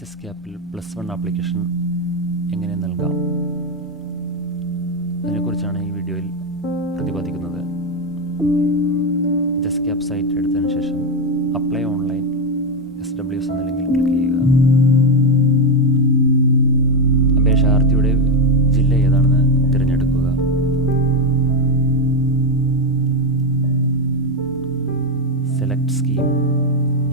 HSCAPൽ +1 application എങ്ങനെ നൽകാം അതിനെക്കുറിച്ചാണ് ഈ വീഡിയോയിൽ പ്രതിപാദിക്കുന്നത്. HSCAP സൈറ്റ് എടുത്തതിന് ശേഷം അപ്ലൈ ഓൺലൈൻ SWS എന്ന ലിങ്കിൽ ക്ലിക്ക് ചെയ്യുക. അപേക്ഷാർത്ഥിയുടെ ജില്ല ഏതാണെന്ന് തിരഞ്ഞെടുക്കുക. Select scheme.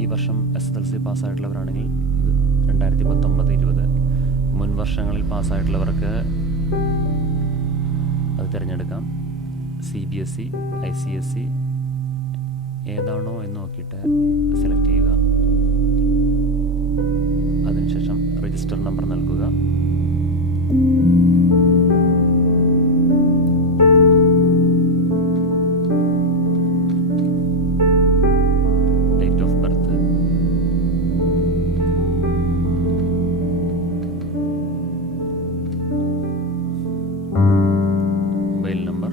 ഈ വർഷം SSLC പാസ്സായിട്ടുള്ളവരാണെങ്കിൽ ഇത് 2019-20. മുൻ വർഷങ്ങളിൽ പാസ്സായിട്ടുള്ളവർക്ക് അത് തിരഞ്ഞെടുക്കാം. CBSE, ICSE ഏതാണോ എന്ന് നോക്കിയിട്ട് സെലക്ട് ചെയ്യുക. അതിനുശേഷം രജിസ്റ്റർ നമ്പർ നൽകുക. Date of birth, mobile number,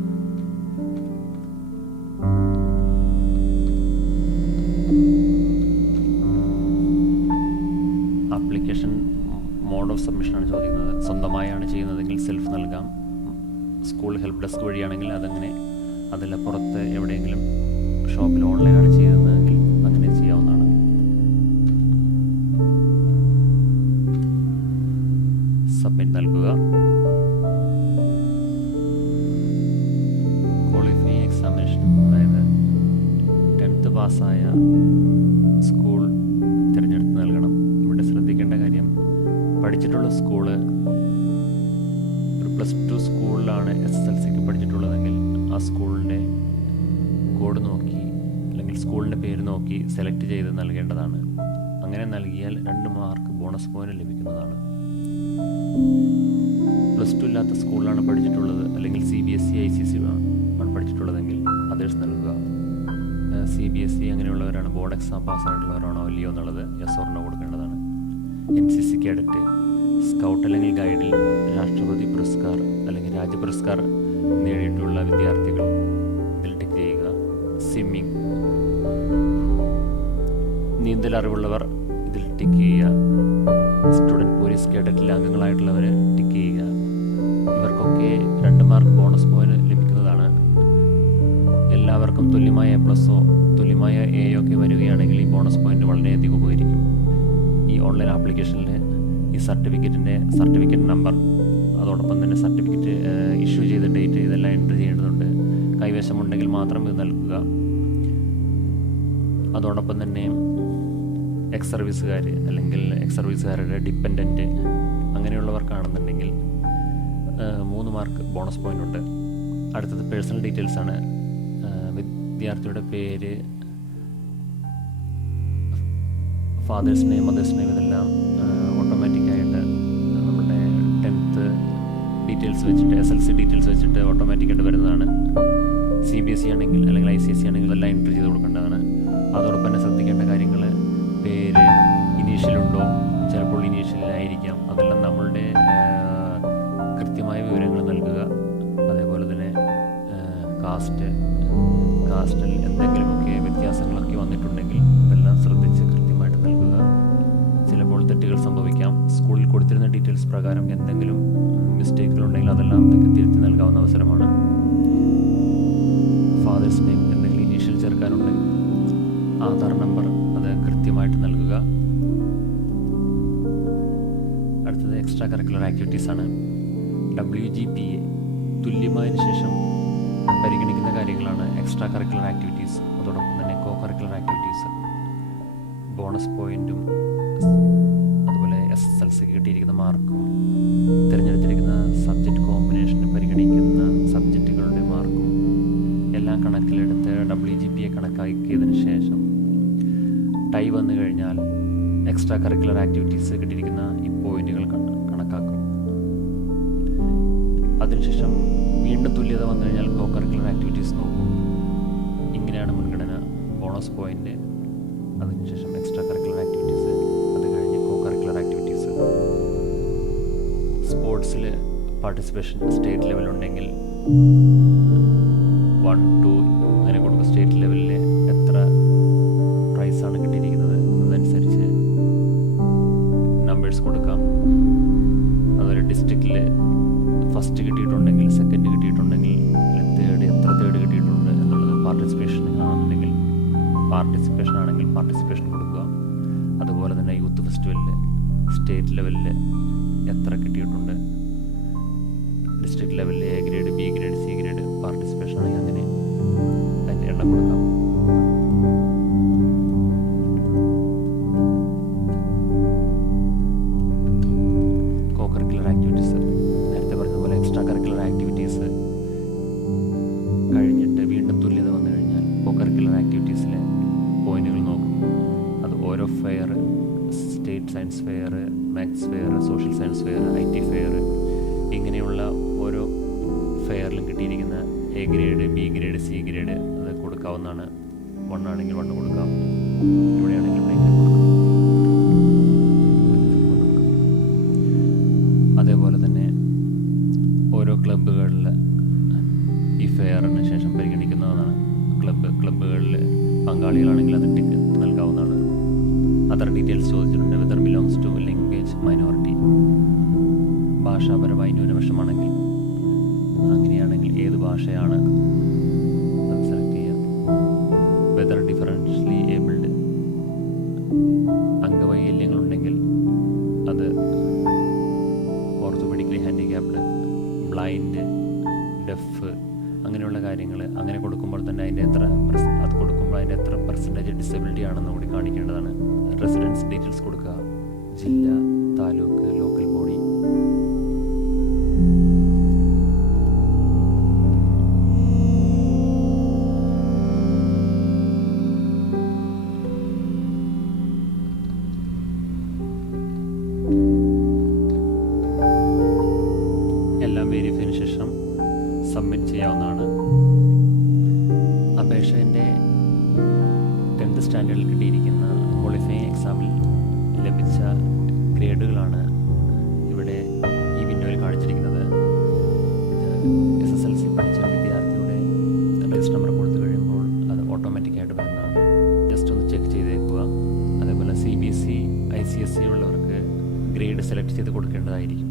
application mode of സബ്മിഷനാണ് ചോദിക്കുന്നത്. സ്വന്തമായാണ് ചെയ്യുന്നതെങ്കിൽ സെൽഫ് നൽകാം. സ്കൂൾ ഹെൽപ്പ് ഡെസ്ക് വഴിയാണെങ്കിൽ അതങ്ങനെ, അതല്ല പുറത്ത് എവിടെയെങ്കിലും ഷോപ്പിൽ ഓൺലൈനാണ് ചെയ്യുന്നതെങ്കിൽ അങ്ങനെ ചെയ്യാവുന്നതാണ്. സബ്മിറ്റ് നൽകുക. ക്വാളിഫൈങ് എക്സാമിനേഷൻ, അതായത് 10th പാസ്സായ സ്കൂൾ തിരഞ്ഞെടുത്ത് നൽകണം. ഇവിടെ ശ്രദ്ധിക്കേണ്ട കാര്യം, പഠിച്ചിട്ടുള്ള സ്കൂള് ഒരു +2 സ്കൂളിലാണ് SSLCക്ക് പഠിച്ചിട്ടുള്ളതെങ്കിൽ ആ സ്കൂളിൻ്റെ കോഡ് നോക്കി അല്ലെങ്കിൽ സ്കൂളിൻ്റെ പേര് നോക്കി സെലക്ട് ചെയ്ത് നൽകേണ്ടതാണ്. അങ്ങനെ നൽകിയാൽ 2 മാർക്ക് ബോണസ് പോയിന്റ് ലഭിക്കുന്നതാണ്. +2 ഇല്ലാത്ത സ്കൂളിലാണ് പഠിച്ചിട്ടുള്ളത് അല്ലെങ്കിൽ CBSE, ICSE ആണ് പഠിച്ചിട്ടുള്ളതെങ്കിൽ അതേഴ്സ് നൽകുക. CBSE അങ്ങനെയുള്ളവരാണ്, ബോർഡ് എക്സാം പാസ്സായിട്ടുള്ളവരാണോ ഇല്ലയോ എന്നുള്ളത് യെസ് ഓർ നോ കൊടുക്കേണ്ടതാണ്. NCC കേഡറ്റ്, സ്കൗട്ട് അല്ലെങ്കിൽ ഗൈഡിൽ രാഷ്ട്രപതി പുരസ്കാർ അല്ലെങ്കിൽ രാജ്യ പുരസ്കാർ നേടിയിട്ടുള്ള വിദ്യാർത്ഥികൾ ഇതിൽ ടിക്ക് ചെയ്യുക. സ്വിമ്മിങ്, നീന്തൽ അറിവുള്ളവർ ഇതിൽ ടിക്ക് ചെയ്യുക. സ്റ്റുഡൻറ്റ് പോലീസ് കേഡറ്റിലെ അംഗങ്ങളായിട്ടുള്ളവർ ടിക്ക് ചെയ്യുക. ഇവർക്കൊക്കെ 2 മാർക്ക് ബോണസ് പോയിന്റ് ലഭിക്കുന്നതാണ്. എല്ലാവർക്കും തുല്യമായ A+ഓ തുല്യമായ A ഒക്കെ വരികയാണെങ്കിൽ ഈ ബോണസ് പോയിന്റ് വളരെയധികം ഉപകരിക്കും. ഈ ഓൺലൈൻ ആപ്ലിക്കേഷനിൽ ഈ സർട്ടിഫിക്കറ്റ് നമ്പർ, അതോടൊപ്പം തന്നെ സർട്ടിഫിക്കറ്റ് ഇഷ്യൂ ചെയ്ത ഡേറ്റ് ഇതെല്ലാം എൻട്രി ചെയ്യേണ്ടതുണ്ട്. കൈവശമുണ്ടെങ്കിൽ മാത്രം ഇത് നൽകുക. അതോടൊപ്പം തന്നെ എക്സ് സർവീസുകാർ അല്ലെങ്കിൽ എക്സ് സർവീസുകാരുടെ ഡിപ്പെൻഡൻറ്റ് അങ്ങനെയുള്ളവർക്കാണെന്നുണ്ടെങ്കിൽ 3 മാർക്ക് ബോണസ് പോയിൻ്റ് ഉണ്ട്. അടുത്തത് പേഴ്സണൽ ഡീറ്റെയിൽസ് ആണ്. വിദ്യാർത്ഥിയുടെ പേര്, ഫാദേഴ്സ് നെയിം, മദേഴ്സ് നെയിം ഇതെല്ലാം ഓട്ടോമാറ്റിക്കായിട്ട് നമ്മുടെ 10th ഡീറ്റെയിൽസ് വെച്ചിട്ട് SSLC ഡീറ്റെയിൽസ് വെച്ചിട്ട് ഓട്ടോമാറ്റിക്കായിട്ട് വരുന്നതാണ്. CBSE ആണെങ്കിൽ അല്ലെങ്കിൽ ICSE ആണെങ്കിൽ ഇതെല്ലാം എൻട്രി ചെയ്ത് കൊടുക്കേണ്ടതാണ്. അതോടൊപ്പം തന്നെ ശ്രദ്ധിക്കേണ്ട കാര്യങ്ങൾ, പേര് ഇനീഷ്യലുണ്ടോ, ചിലപ്പോൾ ഇനീഷ്യലായിരിക്കാം, അതെല്ലാം നമ്മളുടെ കൃത്യമായ വിവരങ്ങൾ നൽകുക. അതേപോലെ തന്നെ കാസ്റ്റിൽ എന്തെങ്കിലുമൊക്കെ വ്യത്യാസങ്ങളൊക്കെ വന്നിട്ടുണ്ടെങ്കിൽ അതെല്ലാം ശ്രദ്ധിച്ച് കൃത്യമായിട്ട് നൽകുക. ചിലപ്പോൾ തെറ്റുകൾ സംഭവിക്കാം. സ്കൂളിൽ കൊടുത്തിരുന്ന ഡീറ്റെയിൽസ് പ്രകാരം എന്തെങ്കിലും മിസ്റ്റേക്കുകളുണ്ടെങ്കിൽ അതെല്ലാം തിരുത്തി നൽകാവുന്ന അവസരമാണ്. ഫാദേഴ്സ് നെയിം എന്തെങ്കിലും ഇനീഷ്യൽ ചേർക്കാനുണ്ടെങ്കിൽ ആധാർ നമ്പർ അത് കൃത്യമായിട്ട് നൽകുക. അടുത്തത് എക്സ്ട്രാ കരിക്കുലർ ആക്ടിവിറ്റീസ് ആണ്. WGPA തുല്യമായതിനു ശേഷം പരിഗണിക്കുന്ന കാര്യങ്ങളാണ് എക്സ്ട്രാ കരിക്കുലർ ആക്ടിവിറ്റീസ്. അതോടൊപ്പം തന്നെ കോ കരിക്കുലർ ആക്ടിവിറ്റീസ്, ബോണസ് പോയിൻറ്റും അതുപോലെ SSLCക്ക് കിട്ടിയിരിക്കുന്ന മാർക്കും തിരഞ്ഞെടുത്തിരിക്കുന്ന സബ്ജക്റ്റ് കോമ്പിനേഷന് പരിഗണിക്കുന്ന സബ്ജക്റ്റുകളുടെ മാർക്കും എല്ലാം കണക്കിലെടുത്ത് WGPA കണക്കാക്കിയതിന് ശേഷം ടൈ വന്നു കഴിഞ്ഞാൽ എക്സ്ട്രാ കരിക്കുലർ ആക്ടിവിറ്റീസ് കിട്ടിയിരിക്കുന്ന ഈ പോയിന്റുകൾ കണക്കാക്കും. അതിനുശേഷം വീണ്ടും തുല്യത വന്നു കഴിഞ്ഞാൽ കോ കരിക്കുലർ ആക്ടിവിറ്റീസ് നോക്കും. ഇങ്ങനെയാണ് മുൻഗണന. ബോണസ് പോയിന്റ്, അതിനുശേഷം എക്സ്ട്രാ കരിക്കുലർ ആക്ടിവിറ്റീസ്, അത് കഴിഞ്ഞ് കോ കരിക്കുലർ ആക്ടിവിറ്റീസ്. സ്പോർട്സിൽ പാർട്ടിസിപ്പേഷൻ സ്റ്റേറ്റ് ലെവലുണ്ടെങ്കിൽ 1, 2 അങ്ങനെ കൊടുക്കും. സ്റ്റേറ്റ് ലെവലിൽ എത്ര പ്രൈസാണ് കിട്ടിയിരിക്കുന്നത് അതനുസരിച്ച് നമ്പേഴ്സ് കൊടുക്കാം. അതുപോലെ ഡിസ്ട്രിക്റ്റിൽ ഫസ്റ്റ് കിട്ടിയിട്ടുണ്ടെങ്കിൽ, സെക്കൻഡ് കിട്ടിയിട്ടുണ്ടെങ്കിൽ, തേർഡ് എത്ര തേർഡ് കിട്ടിയിട്ടുണ്ട് എന്നുള്ളത് പാർട്ടിസിപ്പേഷൻ ആണെങ്കിൽ പാർട്ടിസിപ്പേഷൻ കൊടുക്കുക. അതുപോലെ തന്നെ യൂത്ത് ഫെസ്റ്റിവലിൽ സ്റ്റേറ്റ് ലെവലിൽ എത്ര കിട്ടിയിട്ടുണ്ട്, ഡിസ്ട്രിക്ട് ലെവലിൽ A grade, B grade, C grade participation ആണെങ്കിൽ അങ്ങനെ അതിൻ്റെ എണ്ണം കൊടുക്കാം. കോ കരിക്കുലർ ആക്ടിവിറ്റീസ്, നേരത്തെ പറഞ്ഞതുപോലെ എക്സ്ട്രാ കരിക്കുലർ ആക്ടിവിറ്റീസ് കഴിഞ്ഞിട്ട് വീണ്ടും തുല്യത വന്നു കഴിഞ്ഞാൽ കോ കരിക്കുലർ ആക്ടിവിറ്റീസിലെ പോയിന്റുകൾ നോക്കും. അത് ഓരോ fair, state science fair, maths fair, social science fair, IT fair, ഇങ്ങനെയുള്ള ഓരോ ഫെയറിലും കിട്ടിയിരിക്കുന്ന A grade, B grade, C grade അത് കൊടുക്കാവുന്നതാണ്. 1 ആണെങ്കിൽ 1 കൊടുക്കാം, ഇവിടെയാണെങ്കിൽ ഇവിടെ ഇങ്ങനെ കൊടുക്കാം. അതേപോലെ തന്നെ ഓരോ ക്ലബ്ബുകളിൽ ഈ ഫെയറിന് ശേഷം പരിഗണിക്കുന്നതാണ്. ക്ലബ്ബുകളിൽ പങ്കാളികളാണെങ്കിൽ അത് ടിക്ക് നൽകാവുന്നതാണ്. അതർ ഡീറ്റെയിൽസ് ചോദിച്ചിട്ടുണ്ട്. Whether belongs to language minority, ഭാഷാപരമായി ന്യൂനപക്ഷമാണെങ്കിൽ, അങ്ങനെയാണെങ്കിൽ ഏത് ഭാഷയാണ് അത് സെലക്ട് ചെയ്യുക. വെദർ ഡിഫറൻഷ്യലി ഏബിൾഡ്, അംഗവൈകല്യങ്ങളുണ്ടെങ്കിൽ അത് ഓർത്തോപെഡിക്കലി ഹാൻഡിക്യാപ്ഡ്, ബ്ലൈൻഡ്, ഡെഫ്, അങ്ങനെയുള്ള കാര്യങ്ങൾ അങ്ങനെ കൊടുക്കുമ്പോൾ തന്നെ അതിൻ്റെ എത്ര പെർസെൻറ്റേജ് ഡിസബിലിറ്റി ആണെന്ന് കൂടി കാണിക്കേണ്ടതാണ്. റെസിഡൻസ് ഡീറ്റെയിൽസ് കൊടുക്കുക, ജില്ല, താലൂക്ക്, ലോക്കൽ ബോഡി. എല്ലാം വെരിഫൈന് ശേഷം സബ്മിറ്റ് ചെയ്യാവുന്നതാണ്. അപേക്ഷൻ്റെ 10th സ്റ്റാൻഡേർഡിൽ കിട്ടിയിരിക്കുന്ന ക്വാളിഫയിങ് എക്സാമിൽ ലഭിച്ച ഗ്രേഡുകളാണ് ഇവിടെ ഈ വിൻഡോയിൽ കാണിച്ചിരിക്കുന്നത്. ഇത് SSLC പഠിച്ച വിദ്യാർത്ഥിയുടെ രജിസ്റ്റർ നമ്പർ കൊടുത്തു കഴിയുമ്പോൾ അത് ഓട്ടോമാറ്റിക്കായിട്ട് വരുന്നതാണ്. ജസ്റ്റ് ഒന്ന് ചെക്ക് ചെയ്തേക്കുക. അതേപോലെ CBSE, ICSE ഉള്ളവർക്ക് ഗ്രേഡ് സെലക്ട് ചെയ്ത് കൊടുക്കേണ്ടതായിരിക്കും.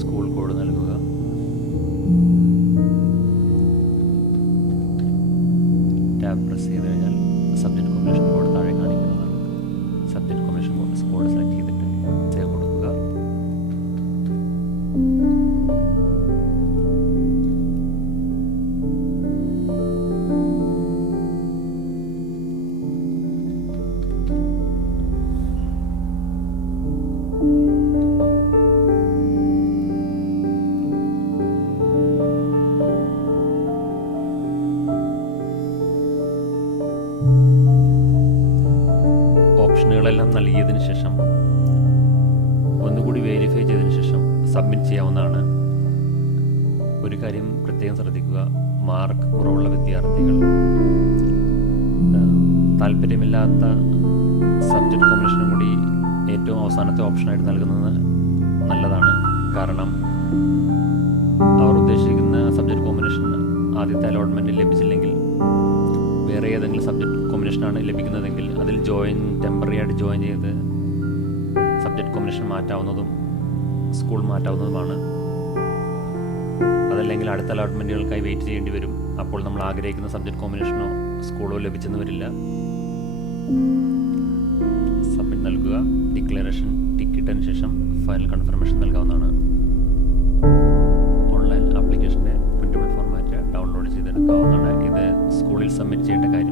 സ്കൂൾ കോഡ് നൽകുക. ടാബ് പ്രസ് ചെയ്ത് കഴിഞ്ഞാൽ സബ്ജക്ട് കോമ്പിനേഷൻ കോഡ് താഴെ കാണിക്കുന്നതാണ്. സബ്ജക്ട് കോമ്പിനേഷൻ കോഡ് സെലക്ട് ചെയ്തിട്ട് സേവ് കൊടുക്കുക. ഓപ്ഷനുകളെല്ലാം നൽകിയതിന് ശേഷം ഒന്നുകൂടി വെരിഫൈ ചെയ്തതിന് ശേഷം സബ്മിറ്റ് ചെയ്യാവുന്നതാണ്. ഒരു കാര്യം പ്രത്യേകം ശ്രദ്ധിക്കുക, മാർക്ക് കുറവുള്ള വിദ്യാർത്ഥികൾ താല്പര്യമില്ലാത്ത സബ്ജക്റ്റ് കോമ്പിനേഷനും കൂടി ഏറ്റവും അവസാനത്തെ ഓപ്ഷനായിട്ട് നൽകുന്നത് നല്ലതാണ്. കാരണം അവർ ഉദ്ദേശിക്കുന്ന സബ്ജക്റ്റ് കോമ്പിനേഷൻ ആദ്യത്തെ അലോട്ട്മെൻറ്റിൽ ലഭിച്ചില്ലെങ്കിൽ വേറെ ഏതെങ്കിലും സബ്ജക്റ്റ് കോമ്പിനേഷനാണ് ലഭിക്കുന്നതെങ്കിൽ അതിൽ ടെമ്പററി ആയിട്ട് ജോയിൻ ചെയ്ത് സബ്ജക്റ്റ് കോമ്പിനേഷൻ മാറ്റാവുന്നതും സ്കൂൾ മാറ്റാവുന്നതുമാണ്. അതല്ലെങ്കിൽ അടുത്ത അലോട്ട്മെൻറ്റുകൾക്കായി വെയിറ്റ് ചെയ്യേണ്ടി വരും. അപ്പോൾ നമ്മൾ ആഗ്രഹിക്കുന്ന സബ്ജക്റ്റ് കോമ്പിനേഷനോ സ്കൂളോ ലഭിച്ചെന്ന് വരില്ല. സബ്മിറ്റ് നൽകുക. ഡിക്ലറേഷൻ ടിക്കിട്ടതിന് ശേഷം ഫൈനൽ കൺഫർമേഷൻ നൽകാവുന്നതാണ്. ഓൺലൈൻ ആപ്ലിക്കേഷൻ്റെ പ്രിൻ്റബിൾ ഫോർമാറ്റ് ഡൗൺലോഡ് ചെയ്തെടുക്കാവുന്നതാണ്. ഇത് സ്കൂളിൽ സബ്മിറ്റ് ചെയ്യേണ്ട കാര്യം